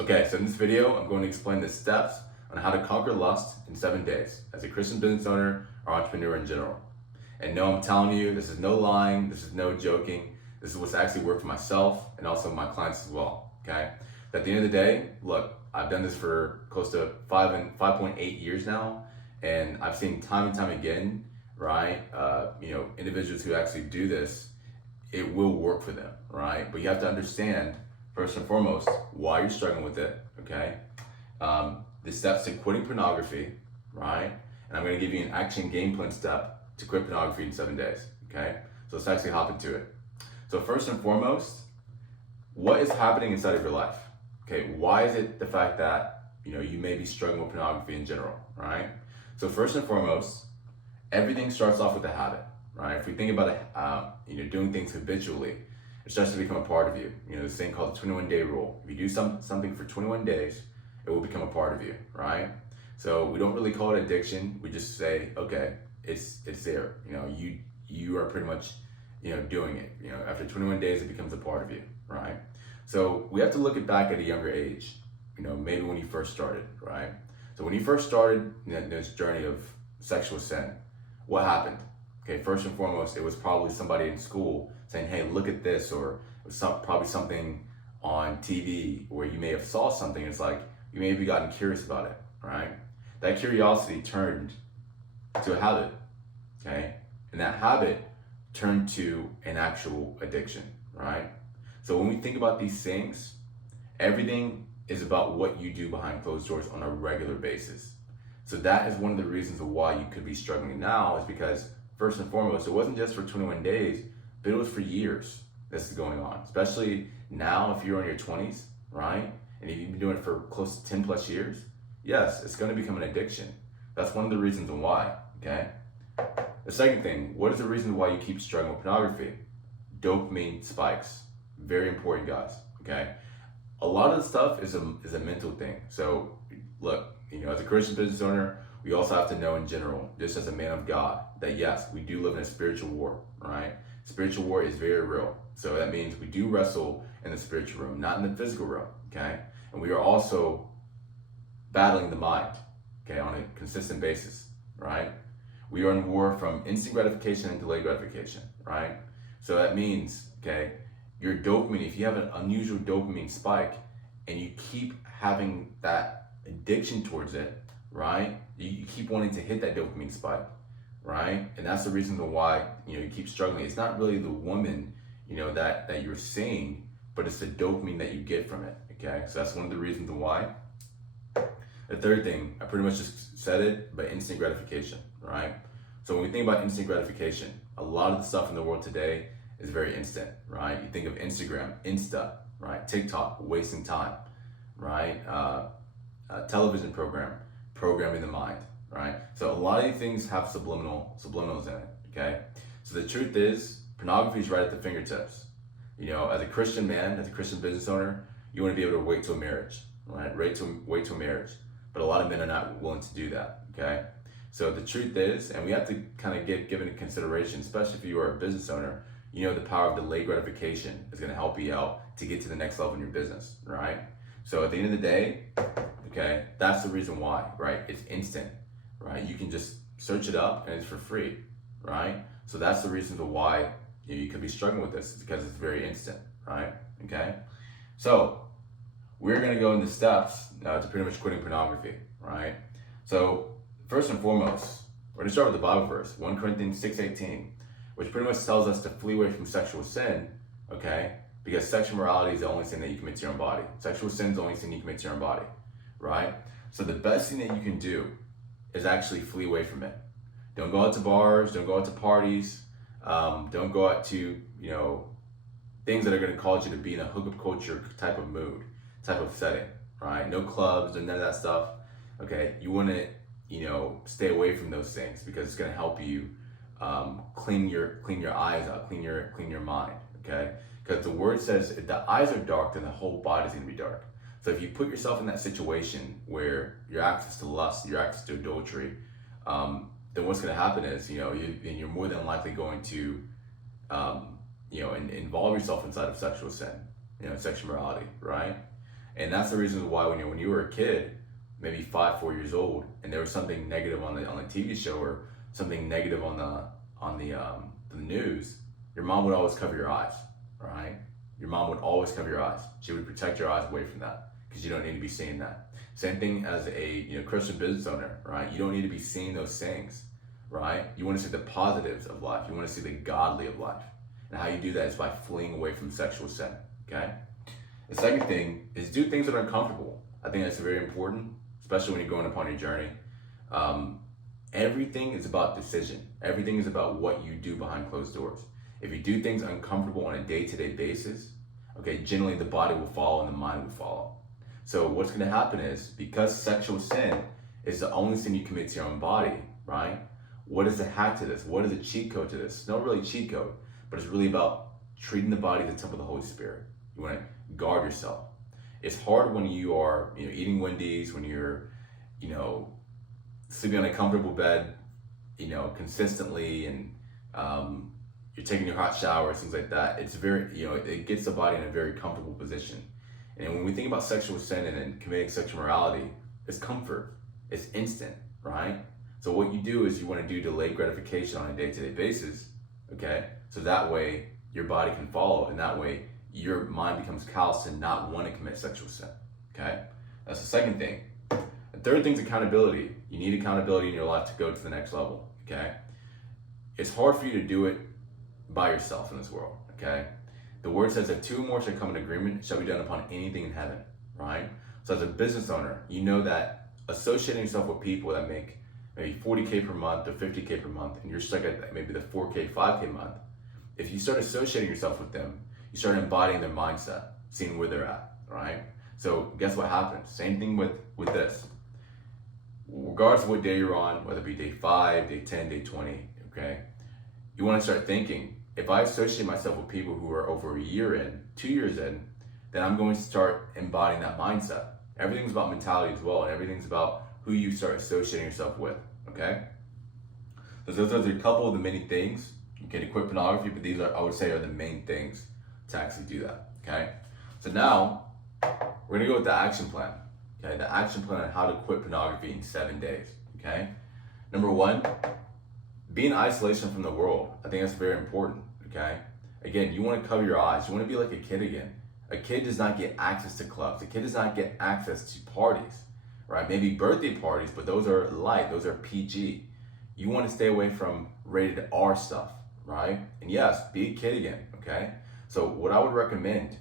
Okay, so in this video, I'm going to explain the steps on how to conquer lust in 7 days as a Christian business owner or entrepreneur in general. And no, I'm telling you, this is no lying, this is no joking. This is what's actually worked for myself and also my clients as well, okay? But at the end of the day, look, I've done this for close to 5.8 years now, and I've seen time and time again, right? Individuals who actually do this, it will work for them, right? But you have to understand, first and foremost, why you're struggling with it, okay? The steps to quitting pornography, right? And I'm gonna give you an action game plan step to quit pornography in 7 days, okay? So let's actually hop into it. So first and foremost, what is happening inside of your life? Okay, why is it the fact that, you may be struggling with pornography in general, right? So first and foremost, everything starts off with a habit, right? If we think about it, doing things habitually, it starts to become a part of you. This thing called the 21-day rule. If you do something for 21 days, it will become a part of you, right? So we don't really call it addiction. We just say, okay, it's there. You are pretty much, doing it. After 21 days, it becomes a part of you, right? So we have to look back at a younger age. Maybe when you first started, right? So when you first started this journey of sexual sin, what happened? Okay, first and foremost, it was probably somebody in school saying, hey, look at this, or it was probably something on TV where you may have saw something. It's like you may have gotten curious about it, right? That curiosity turned to a habit, okay? And that habit turned to an actual addiction, right? So when we think about these things, everything is about what you do behind closed doors on a regular basis. So that is one of the reasons why you could be struggling now, is because first and foremost, it wasn't just for 21 days, but it was for years this is going on. Especially now, if you're in your 20s, right? And if you've been doing it for close to 10 plus years, yes, it's going to become an addiction. That's one of the reasons why, okay? The second thing, what is the reason why you keep struggling with pornography? Dopamine spikes. Very important, guys, okay? A lot of the stuff is a mental thing. So look, as a Christian business owner, we also have to know in general, just as a man of God, that yes, we do live in a spiritual war, right? Spiritual war is very real. So that means we do wrestle in the spiritual realm, not in the physical realm, okay? And we are also battling the mind, okay, on a consistent basis, right? We are in war from instant gratification and delayed gratification, right? So that means, okay, your dopamine, if you have an unusual dopamine spike and you keep having that addiction towards it, right? You keep wanting to hit that dopamine spike, right? And that's the reason why, you keep struggling. It's not really the woman, that you're seeing, but it's the dopamine that you get from it, okay? So that's one of the reasons why. The third thing, I pretty much just said it, but instant gratification, right? So when we think about instant gratification, a lot of the stuff in the world today is very instant, right? You think of Instagram, Insta, right? TikTok, wasting time, right? Television programming the mind, right? So a lot of these things have subliminals in it, okay? So the truth is, pornography is right at the fingertips. As a Christian man, as a Christian business owner, you want to be able to wait till marriage, right? Wait till marriage. But a lot of men are not willing to do that, okay? So the truth is, and we have to kind of give it consideration, especially if you are a business owner, the power of delayed gratification is going to help you out to get to the next level in your business, right? So at the end of the day, okay, that's the reason why, right? It's instant, right? You can just search it up and it's for free, right? So that's the reason why you could be struggling with this, because it's very instant, right? Okay? So we're going to go into steps to pretty much quitting pornography, right? So first and foremost, we're going to start with the Bible verse, 1 Corinthians 6:18, which pretty much tells us to flee away from sexual sin, okay? Because sexual morality is the only sin that you commit to your own body. Sexual sin is the only sin you commit to your own body, right? So the best thing that you can do is actually flee away from it. Don't go out to bars, don't go out to parties, don't go out to, things that are going to cause you to be in a hookup culture type of mood, type of setting, right? No clubs and none of that stuff, okay? You want to, stay away from those things, because it's going to help you clean your eyes out, clean your mind, okay? Because the word says if the eyes are dark, then the whole body's going to be dark. So if you put yourself in that situation where your access to lust, your access to adultery, then what's going to happen is, you're more than likely going to, involve yourself inside of sexual sin, sexual morality, right? And that's the reason why when you were a kid, maybe 5, 4 years old, and there was something negative on the TV show or something negative on the news, your mom would always cover your eyes, right? Your mom would always cover your eyes. She would protect your eyes away from that because you don't need to be seeing that. Same thing as a Christian business owner, right? You don't need to be seeing those things, right? You want to see the positives of life. You want to see the godly of life. And how you do that is by fleeing away from sexual sin, okay? The second thing is do things that are uncomfortable. I think that's very important, especially when you're going upon your journey. Everything is about decision. Everything is about what you do behind closed doors. If you do things uncomfortable on a day-to-day basis, okay, generally the body will follow and the mind will follow. So what's going to happen is, because sexual sin is the only sin you commit to your own body, right? What is the hack to this? What is the cheat code to this? It's not really cheat code, but it's really about treating the body as the temple of the Holy Spirit. You want to guard yourself. It's hard when you are eating Wendy's, when you're sleeping on a comfortable bed consistently, and you're taking your hot showers, things like that. It's very, it gets the body in a very comfortable position. And when we think about sexual sin and then committing sexual morality, it's comfort. It's instant, right? So what you do is you want to do delayed gratification on a day-to-day basis, okay? So that way your body can follow, and that way your mind becomes callous and not want to commit sexual sin, okay? That's the second thing. The third thing is accountability. You need accountability in your life to go to the next level, okay? It's hard for you to do it by yourself in this world, okay? The word says that 2 or more shall come in agreement, shall be done upon anything in heaven, right? So as a business owner, you know that associating yourself with people that make maybe 40K per month or 50K per month, and you're stuck at maybe the 4K, 5K month, if you start associating yourself with them, you start embodying their mindset, seeing where they're at, right? So guess what happens? Same thing with this. Regardless of what day you're on, whether it be day 5, day 10, day 20, okay? You want to start thinking, if I associate myself with people who are over a year in, 2 years in, then I'm going to start embodying that mindset. Everything's about mentality as well, and everything's about who you start associating yourself with, okay? So those are a couple of the many things. You can quit pornography, but these are, I would say, are the main things to actually do that, okay? So now, we're gonna go with the action plan, okay? The action plan on how to quit pornography in 7 days, okay? Number 1, be in isolation from the world. I think that's very important, okay? Again, you wanna cover your eyes. You wanna be like a kid again. A kid does not get access to clubs. A kid does not get access to parties, right? Maybe birthday parties, but those are light, those are PG. You wanna stay away from rated R stuff, right? And yes, be a kid again, okay? So what I would recommend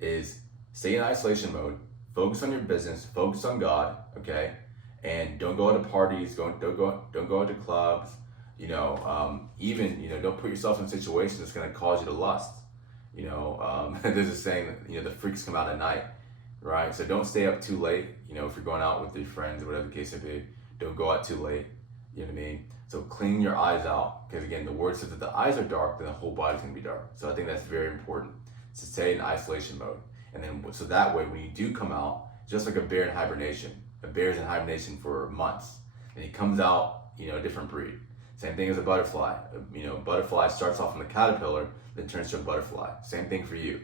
is stay in isolation mode, focus on your business, focus on God, okay? And don't go out to parties, don't go out to clubs, don't put yourself in situations that's gonna cause you to lust. There's a saying that, the freaks come out at night, right? So don't stay up too late, if you're going out with your friends or whatever the case may be, don't go out too late, you know what I mean? So clean your eyes out, because again, the word says that the eyes are dark, then the whole body's gonna be dark. So I think that's very important to stay in isolation mode. And then, so that way, when you do come out, just like a bear in hibernation, a bear's in hibernation for months, and he comes out, a different breed. Same thing as a butterfly. Butterfly starts off in the caterpillar, then turns to a butterfly. Same thing for you,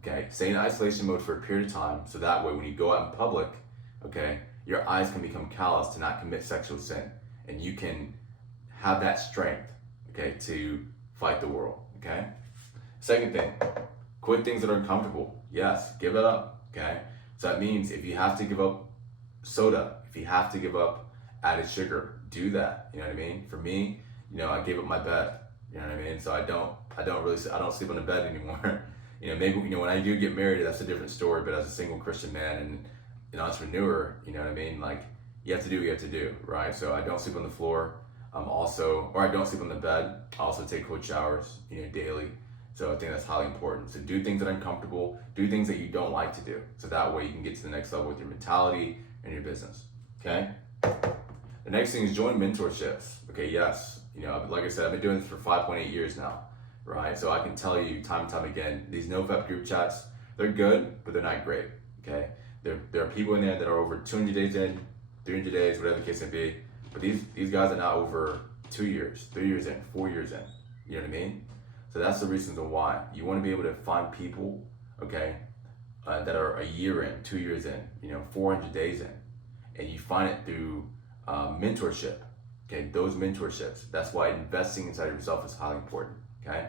okay? Stay in isolation mode for a period of time, so that way, when you go out in public, okay, your eyes can become callous to not commit sexual sin, and you can have that strength, okay, to fight the world, okay? Second thing, quit things that are uncomfortable. Yes, give it up, okay? So that means if you have to give up soda, if you have to give up added sugar, do that, you know what I mean? For me, I gave up my bed, you know what I mean? So I don't sleep on the bed anymore. Maybe, when I do get married, that's a different story, but as a single Christian man and an entrepreneur, you know what I mean? Like, you have to do what you have to do, right? So I don't sleep on the floor. I don't sleep on the bed. I also take cold showers, daily. So I think that's highly important. So do things that are uncomfortable, do things that you don't like to do. So that way you can get to the next level with your mentality and your business, okay? The next thing is join mentorships. Okay, yes, like I said, I've been doing this for 5.8 years now, right? So I can tell you time and time again, these NoFap group chats, they're good, but they're not great, okay? There are people in there that are over 200 days in, 300 days, whatever the case may be. But these guys are now over 2 years, 3 years in, 4 years in. You know what I mean? So that's the reason why. You want to be able to find people, okay, that are a year in, 2 years in, 400 days in, and you find it through mentorship. Okay, those mentorships. That's why investing inside of yourself is highly important. Okay.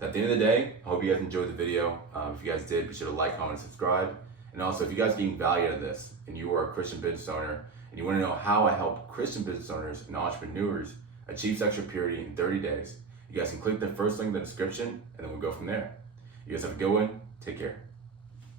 At the end of the day, I hope you guys enjoyed the video. If you guys did, be sure to like, comment, and subscribe. And also, if you guys are getting value out of this, and you are a Christian business owner, and you want to know how I help Christian business owners and entrepreneurs achieve sexual purity in 30 days, you guys can click the first link in the description, and then we'll go from there. You guys have a good one. Take care.